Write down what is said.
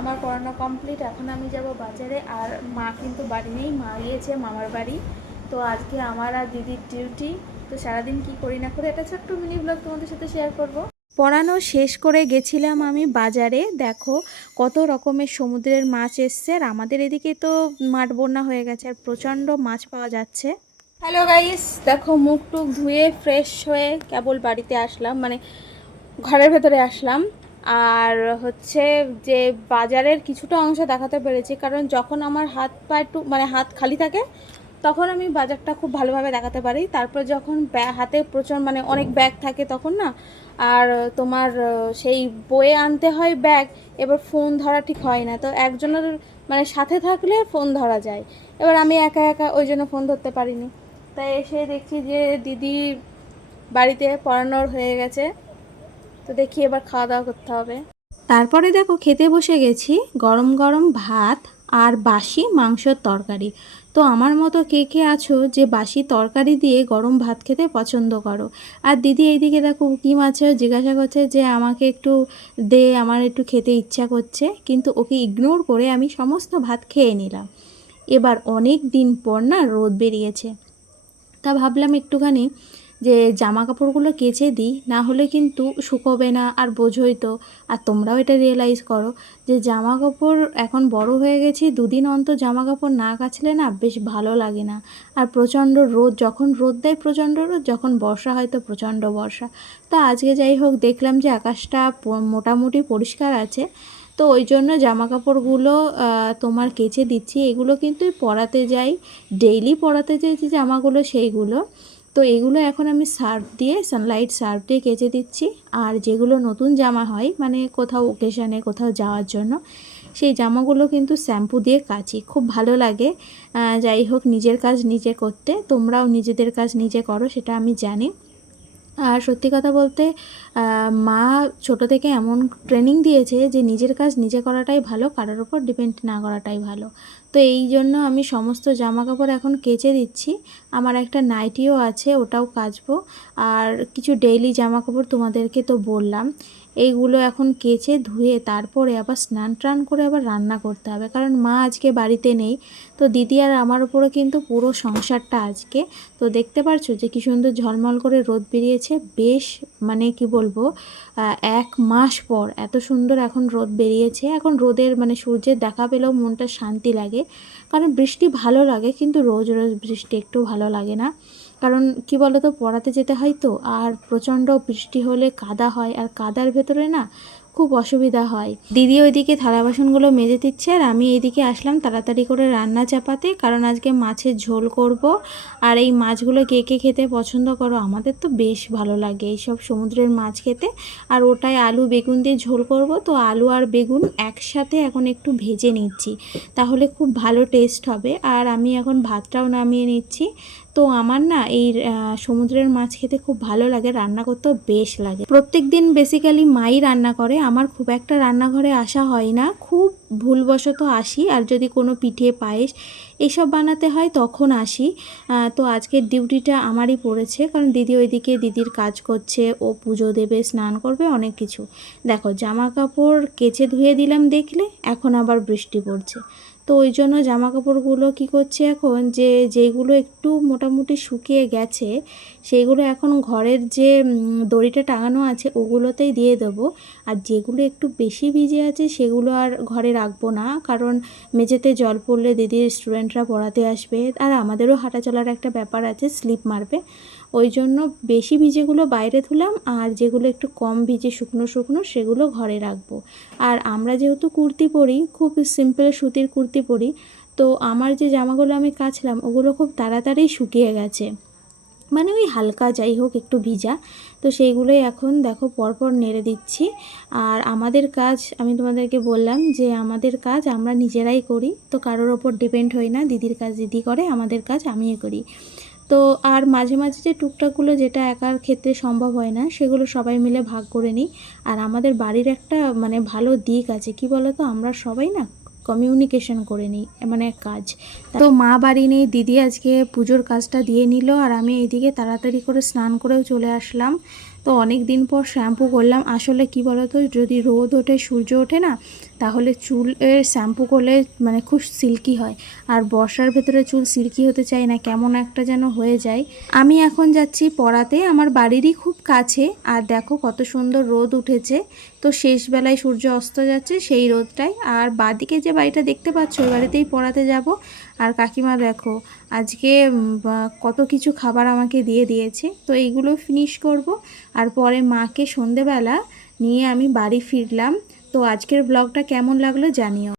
আমার পড়ানো কমপ্লিট এখন আমি যাব বাজারে আর মা কিন্তু বাড়ি নেই, মা গিয়েছে মামার বাড়ি। তো আজকে আমার আর দিদির ডিউটি তো সারাদিন কি করি না করে এটা ছোট্ট মিনি ব্লগ তোমাদের সাথে শেয়ার করব। পড়ানো শেষ করে গেছিলাম আমি বাজারে, দেখো কত রকমের সমুদ্রের মাছ এসছে আর আমাদের এদিকে তো মাঠ বন্যা হয়ে গেছে আর প্রচণ্ড মাছ পাওয়া যাচ্ছে। হ্যালো গাইস দেখো মুখ টুক ধুয়ে ফ্রেশ হয়ে কেবল বাড়িতে আসলাম মানে ঘরের ভেতরে আসলাম। আর হচ্ছে যে বাজারের কিছুটা অংশ দেখাতে পেরেছি, কারণ যখন আমার হাত পা একটু মানে হাত খালি থাকে, তখন আমি বাজারটা খুব ভালোভাবে দেখাতে পারি। তারপর যখন হাতে প্রচুর মানে অনেক ব্যাগ থাকে তখন না, আর তোমার সেই বয়ে আনতে হয় ব্যাগ, এবার ফোন ধরা ঠিক হয় না। তো একজনের মানে সাথে থাকলে ফোন ধরা যায়। এবার আমি একা একা ওই জন্য ফোন ধরতে পারিনি। তাই এসে দেখছি যে দিদি বাড়িতে পড়ানোর হয়ে গেছে। তো দেখি এবার খাওয়া দাওয়া করতে হবে। তারপরে দেখো খেতে বসে গেছি গরম গরম ভাত আর বাসি মাংসর তরকারি। তো আমার মতো কে কে আছো যে বাসি তরকারি দিয়ে গরম ভাত খেতে পছন্দ করো? আর দিদি এইদিকে দেখো উকিম আছে ও জিজ্ঞাসা করছে যে আমাকে একটু দে, আমার একটু খেতে ইচ্ছা করছে, কিন্তু ওকে ইগনোর করে আমি সমস্ত ভাত খেয়ে নিলাম। এবার অনেক দিন পর না রোদ বেরিয়েছে। তা ভাবলাম একটুখানি যে জামা কাপড়গুলো কেচে দিই, না হলে কিন্তু শুকোবে না আর বোঝোই তো। আর তোমরাও এটা রিয়েলাইজ করো যে জামা কাপড় এখন বড় হয়ে গেছি, দুদিন অন্তর জামা কাপড় না কাচলে না বেশ ভালো লাগে না। আর প্রচণ্ড রোদ, যখন রোদ দেয় প্রচণ্ড রোদ, যখন বর্ষা হয় তো প্রচণ্ড বর্ষা। তো আজকে যাই হোক, দেখলাম যে আকাশটা মোটামুটি পরিষ্কার আছে। তো ওই জন্য জামা কাপড়গুলো তোমার কেচে দিচ্ছি। এগুলো কিন্তু পরাতে যাই ডেইলি পরাতে যাই যে জামাগুলো সেইগুলো। তো এগুলো এখন আমি সার্ফ দিয়ে সানলাইট সার্ফ দিয়ে কেচে দিচ্ছি। আর যেগুলো নতুন জামা হয় মানে কোথাও ওকেশানে কোথাও যাওয়ার জন্য, সেই জামাগুলো কিন্তু শ্যাম্পু দিয়ে কাচি। খুব ভালো লাগে। যাই হোক, নিজের কাজ নিজে করতে। তোমরাও নিজেদের কাজ নিজে করো, সেটা আমি জানি। আর সত্যি কথা বলতে মা ছোট থেকে এমন ট্রেনিং দিয়েছে যে নিজের কাজ নিজে করাটাই ভালো, কারোর ওপর ডিপেন্ড না করাটাই ভালো। তো এই জন্য আমি সমস্ত জামা কাপড় এখন কেচে দিচ্ছি। আমার একটা নাইটিও আছে, ওটাও কাচবো। আর কিছু ডেইলি জামা কাপড় তোমাদেরকে তো বললাম, এইগুলো এখন কেচে ধুয়ে তারপরে আবার স্নান টান করে আবার রান্না করতে হবে। কারণ মা আজকে বাড়িতে নেই, তো দিদি আর আমার উপরে কিন্তু পুরো সংসারটা আজকে। তো দেখতে পারছ যে কি সুন্দর ঝলমল করে রোদ বেরিয়েছে, বেশ মানে কি বলব আহ, এক মাস পর এত সুন্দর এখন রোদ বেরিয়েছে। এখন রোদের মানে সূর্যের দেখা পেলেও মনটা শান্তি লাগে। কারণ বৃষ্টি ভালো লাগে কিন্তু রোজ রোজ বৃষ্টি একটু ভালো লাগে না। কারণ কি বলতো পড়াতে যেতে হয় তো আর প্রচণ্ড বৃষ্টি হলে কাদা হয়। আর কাদার ভেতরে না খুব অসুবিধা হয়। দিদি ওইদিকে থালা বাসনগুলো মেজে দিচ্ছে আর আমি এইদিকে আসলাম তাড়াতাড়ি করে রান্না চাপাতে কারণ আজকে মাছের ঝোল করব। আর এই মাছগুলো কে কে খেতে পছন্দ করো আমাদের তো বেশ ভালো লাগে এইসব সমুদ্রের মাছ খেতে। আর ওটাই আলু বেগুন দিয়ে ঝোল করব তো আলু আর বেগুন একসাথে এখন একটু ভেজে নিচ্ছি। তাহলে খুব ভালো টেস্ট হবে। আর আমি এখন ভাতটাও নামিয়ে নিচ্ছি। তো আমার না এই সমুদ্রের মাছ খেতে খুব ভালো লাগে, রান্না করতেও বেশ লাগে। প্রত্যেক দিন বেসিক্যালি মাই রান্না করে, আমার খুব একটা রান্নাঘরে আসা হয় না। খুব ভুলবশত আসি, আর যদি কোনো পিঠে, পায়েস এসব বানাতে হয় তখন আসি। তো আজকের ডিউটিটা আমারই পড়েছে, কারণ দিদি ওইদিকে দিদির কাজ করছে, ও পুজো দেবে, স্নান করবে, অনেক কিছু। দেখো, জামা কাপড় কেচে ধুয়ে দিলাম দেখলে, এখন আবার বৃষ্টি পড়ছে। তো ওই জন্য জামা কাপড়গুলো কী করছি এখন? যে, যেগুলো একটু মোটামুটি শুকিয়ে গেছে সেইগুলো এখন ঘরের যে দড়িটা টাঙানো আছে, ওগুলোতেই দিয়ে দেবো। আর যেগুলো একটু বেশি ভিজে আছে, সেগুলো আর ঘরে রাখব না। কারণ মেঝেতে জল পড়লে দিদির স্টুডেন্টরা পড়াতে আসবে। আর আমাদেরও হাঁটা চলার একটা ব্যাপার আছে স্লিপ মারবে। ওই জন্য বেশি ভিজেগুলো বাইরে ধুলাম আর যেগুলো একটু কম ভিজে শুকনো শুকনো সেগুলো ঘরে রাখব। আর আমরা যেহেতু কুর্তি পরি, খুব সিম্পল সুতির কুর্তি পরি, তো আমার যে জামাগুলো আমি কাচলাম ওগুলো খুব তাড়াতাড়ি শুকিয়ে গেছে। মানে ওই হালকা যাই হোক একটু ভিজা, তো সেইগুলোই এখন দেখো পরপর নেড়ে দিচ্ছি। আর আমাদের কাজ, আমি তোমাদেরকে বললাম যে আমাদের কাজ আমরা নিজেরাই করি, তো কারোর ওপর ডিপেন্ড হই না, দিদির কাজ দিদি করে, আমাদের কাজ আমিও করি। তো আর মাঝে মাঝে যে টুকটাকগুলো যেটা একার ক্ষেত্রে সম্ভব হয় না, সেগুলো সবাই মিলে ভাগ করে নিই। আর আমাদের বাড়ির একটা মানে ভালো দিক আছে, কি বলতো? আমরা সবাই না কমিউনিকেশন করে নিই মানে কাজ। তো মা বাড়ি নেই, দিদি আজকে পুজোর কাজটা দিয়ে নিল, আর আমি এইদিকে তাড়াতাড়ি করে স্নান করেও চলে আসলাম। তো অনেক দিন পর শ্যাম্পু করলাম। আসলে কি বলতো, যদি রোদ ওঠে, সূর্য ওঠে না, তাহলে চুলের শ্যাম্পু করলে মানে খুব সিল্কি হয়। আর বর্ষার ভেতরে চুল সিল্কি হতে চায় না, কেমন একটা যেন হয়ে যায়। আমি এখন যাচ্ছি পড়াতে, আমার বাড়িরই খুব কাছে। আর দেখো কত সুন্দর রোদ উঠেছে। তো শেষ বেলায় সূর্য অস্ত যাচ্ছে সেই রোদটাই। আর বাদিকে যে বাড়িটা দেখতে পাচ্ছ, ওই বাড়িতেই পড়াতে যাব। আর কাকিমা দেখো, আজকে কত কিছু খাবার আমাকে দিয়ে দিয়েছে, তো এইগুলো ফিনিশ করব। আর পরে মাকে সন্ধেবেলা নিয়ে আমি বাড়ি ফিরলাম। তো আজকের ব্লগটা কেমন লাগল জানিও।